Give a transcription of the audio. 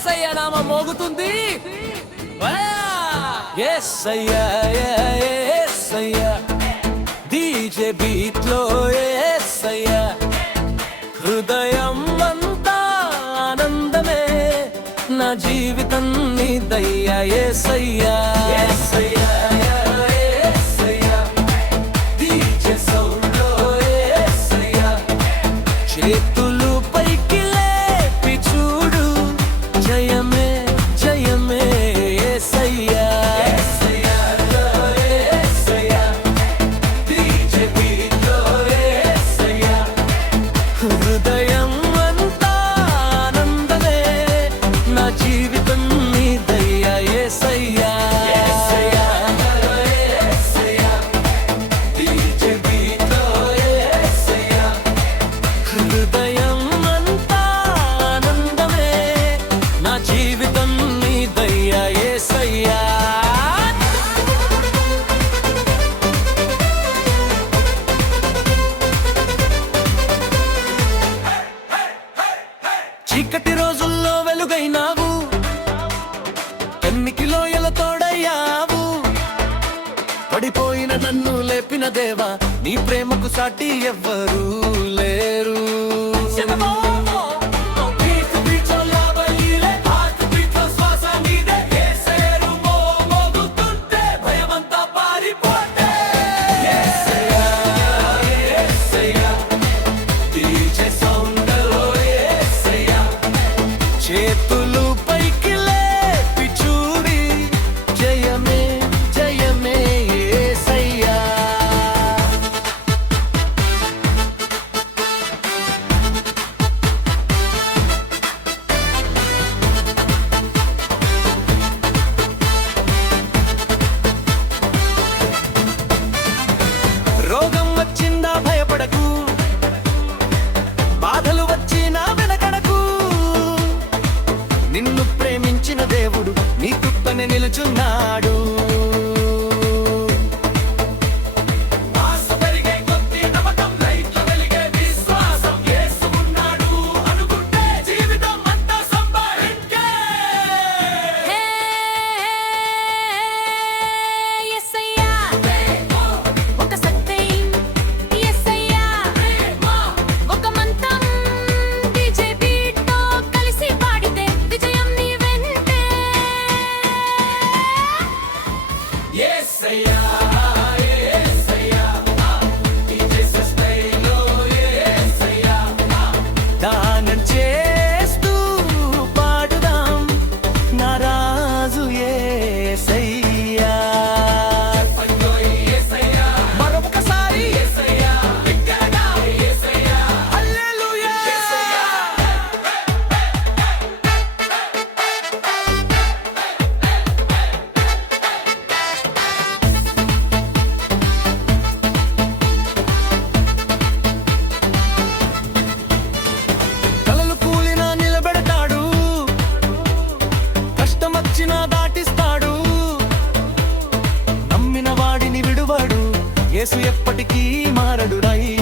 Yes నామ మోగుతుంది. Yes హృదయం అంతా ఆనందమే. నా జీవితం నీదయ్యా ఎస్ అయ్యా ఎస్ చీకటి రోజుల్లో వెలుగైనావు. ఎన్ని కిలోయల తోడయ్యావు. పడిపోయిన నన్ను లేపిన దేవా నీ ప్రేమకు సాటి ఎవ్వరూ లేరు. చేయుచున్నాడు Seiya. యేసు ఎప్పటికీ మారడు రాయి